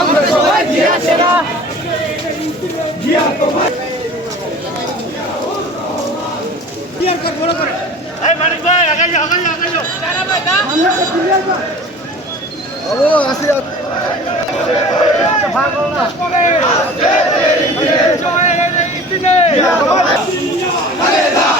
আমরা সবাই জিয়াছেরা জিয়া তোমার জিয়া কর বড় করে এই মানিক ভাই আগাই যাও সারা ভাই না আমরা তো জিয়া কর ও আসি ভাগো না জয়ের এই দিনে খালেদা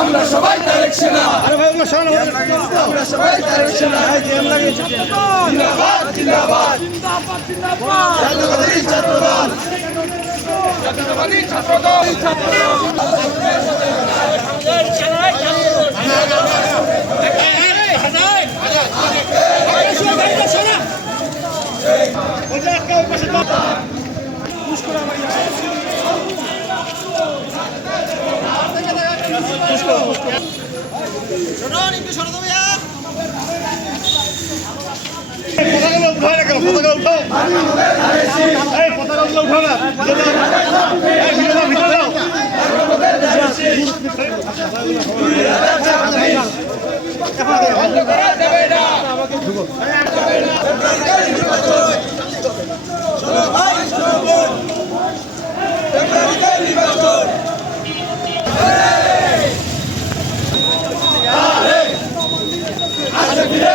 আমরা সবাই তারেক সেনা আমরা সবাই তারেক সেনা জিন্দাবাদ জিন্দাবাদ জাতীয়তাবাদী ছাত্রদল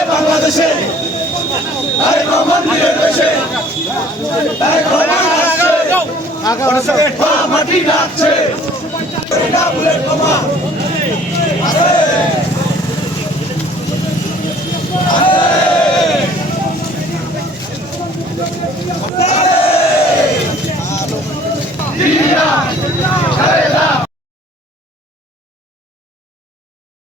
বাংলাদেশে মাটি ডাকছে